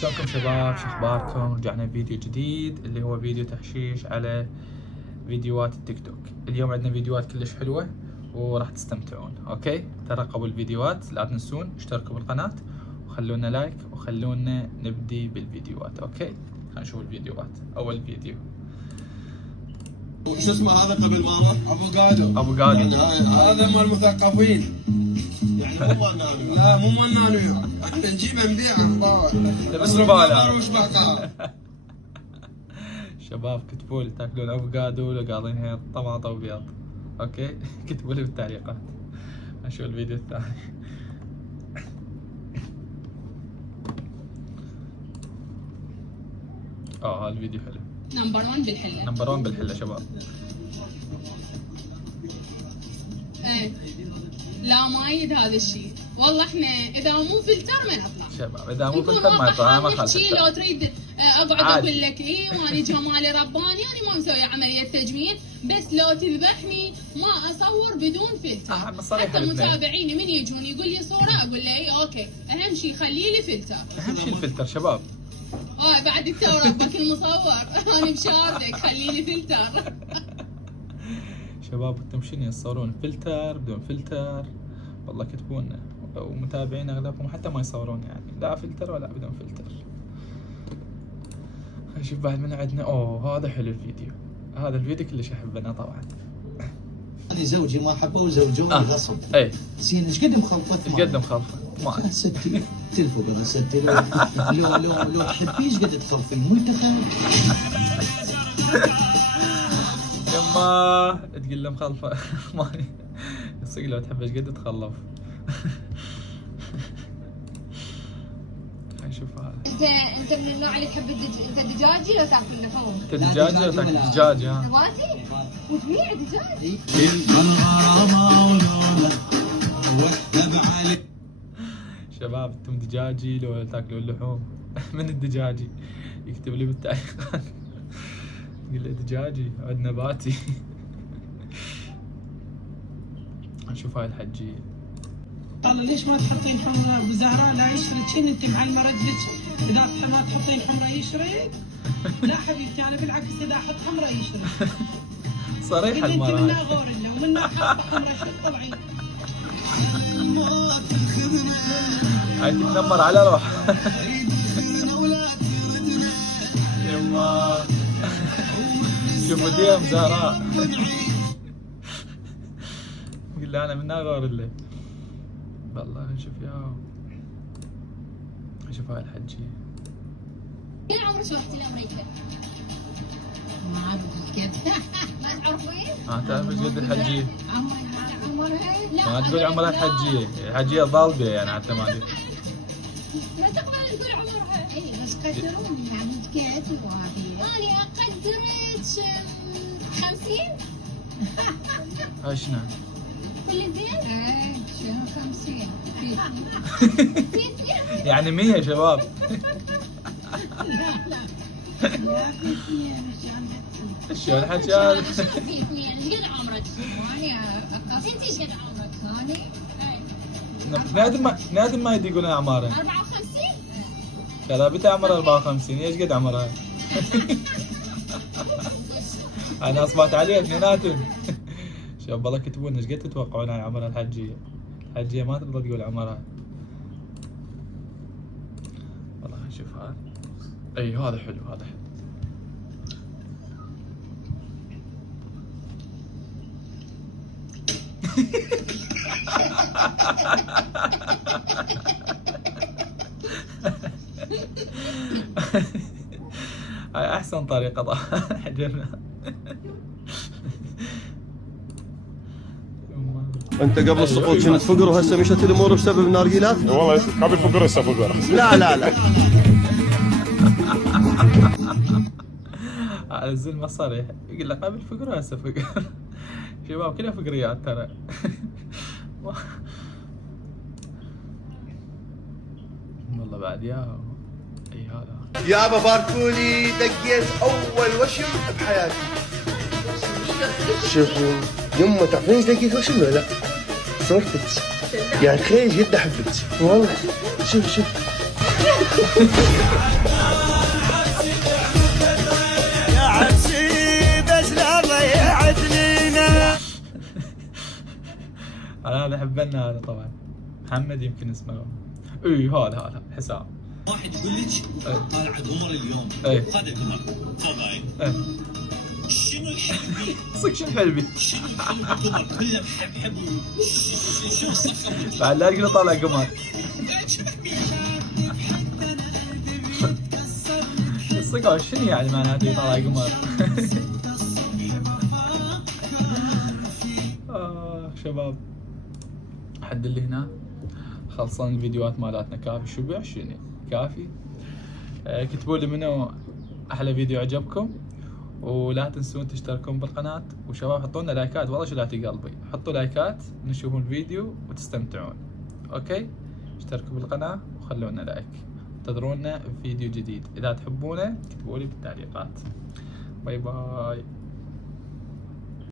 شلونكم شباب؟ شو اخباركم؟ رجعنا فيديو جديد اللي هو فيديو تحشيش على فيديوهات التيك توك. اليوم عندنا فيديوهات كلش حلوة وراح تستمتعون. اوكي، ترقبوا الفيديوهات، لا تنسون اشتركوا بالقناة وخلونا لايك وخلونا نبدي بالفيديوهات. اوكي، خلينا نشوف الفيديوهات. اول فيديو شو اسمه هذا قبل ماما؟ افوكادو. افوكادو يعني هذا مال المثقفين. يعني مو مال نانو. لا مو مال نانو، احنا نجيبه نبيعه. بس نبالع. وش بقى؟ شباب كتبوا لي تاكلون افوكادو ولا قاضينها طماطم وبيض؟ اوكي كتبوا لي بالتعليقات. نشوف الفيديو الثاني. هذا الفيديو حلو. نمبر 1 بالحله. نمبر 1 بالحله شباب. ايه لا ما يد هذا الشيء، والله احنا اذا مو فلتر ما نطلع شباب اذا مو فلتر ما يطلع. ما خالف لو تريد اقعد اقول لك ايه وانا جمالي رباني، انا ما مسوي عمليه تجميل، بس لو تذبحني ما اصور بدون فلتر. حتى متابعيني من يجون يقول لي صوره اقول له ايه اوكي، اهم شيء خلي لي فلتر. اهم شيء الفلتر شباب. بعد انت وربك المصور انا بشاردك خلي لي فلتر. شباب انتم شنو يصورون فلتر بدون فلتر؟ والله كتبوا لنا، ومتابعين اغلبهم حتى ما يصورون يعني لا فلتر ولا بدون فلتر. نشوف بعد من عندنا. هذا حلو الفيديو، هذا الفيديو كلش احبه انا طبعا. هذه زوجي ما حبه وزوجوه غصب. اي زين ايش قد مخلطه؟ ايش قد مخلطه؟ ما ستي تلفق ستي لو تحبيه ايش قد تخلطين منتخب؟ يما تقول له مخلفه. ماني يصير لو تحب ايش قد تخلف. خلينا نشوف هذا. انت من النوع اللي تحب انت دجاجي لو تاكل لحوم؟ انت دجاجي ولا تاكل دجاج؟ نباتي؟ وتبيع دجاج؟ شباب انتم دجاجي لو تاكلون اللحوم؟ من الدجاجي؟ يكتب لي بالتعليقات. قل له دجاجي عد نباتي. نشوف هاي الحجية. قال ليش ما تحطين حمرا بزهراء لا يشرد؟ انت معلمه رجلك اذا ما تحطين حمرا يشرد؟ لا حبيبتي انا بالعكس اذا احط حمرا يشرد. صريحة المرة انت منا غورله ومنا حاطه حمرا شو طلعي؟ هاي تتنمر على روحها. يما شوفوا ديم زهراء. قل له انا من غير اللي والله. نشوف نشوف هاي الحجية. كم عمرك رحتي لامريكا؟ ما اعرف كيف. ما تعرفين؟ ما تعرف ايش قد الحجية؟ عمرها؟ ما تقول عمرها الحجية، الحجية ضالبة يعني حتى ما ادري. لا تقبل تقول عمرها. اي بس قدروني يعني كيف وهذه. انا اقدرك 50. هاي شنو؟ كل زين؟ ايه شنو 50 يعني 100 شباب. لا في 2 مش شو الحكي هذا؟ ايش قد عمرك؟ وانا انت ايش قد عمرك؟ ثاني نادم ما يدي يقولون اعماره. 54؟ لا بنت عمرها 54. ايش قد عمرها؟ انا اصبحت عليها اثنيناتهم. شباب والله كتبوا لنا ايش قد تتوقعون عن عمرها الحجية؟ الحجية ما ترضى تقول عمرها. والله نشوف هذا. اي هذا حلو، هذا حلو. هاي احسن طريقة طبعا. حجرنا. انت قبل السقوط كنت فقر وهسه مشت الامور بسبب النارجيلات؟ والله قبل فقر هسه فقر. لا على الزلمة صريح يقول لك قبل فقر هسه فقر. شباب كلها فقريات ترى. والله بعد يا اي هذا. يابا باركولي دقيت اول وشم بحياتي. شوفوا يمه تعرفين ايش دقيت وشم ولا لا؟ صورتك يعني تخيل قد احبك والله. شوف يا عبسي بس لا ضيعتني انا. انا احبنا هذا طبعا. محمد يمكن اسمه. اي هذا حسام. واحد يقول لك طالع قمر اليوم. هذا قمر تفضل. شنو الحلبي؟ صدق شنو الحلبي؟ شنو الحلبي قمر كله محبحب شنو الصخب. بعد لا تقول طالع قمر. صدق شنو يعني معناته طالع قمر؟ شباب حد اللي هنا خلصان الفيديوهات مالاتنا كافي. شو ب20 كافي. كتبوا لي منو احلى فيديو عجبكم، ولا تنسون تشتركون بالقناة. وشباب حطوا لنا لايكات، والله شلاتي قلبي، حطوا لايكات نشوفون الفيديو وتستمتعون. اوكي اشتركوا بالقناة وخلونا لايك. انتظرونا في فيديو جديد. اذا تحبونه اكتبوا لي بالتعليقات. باي باي.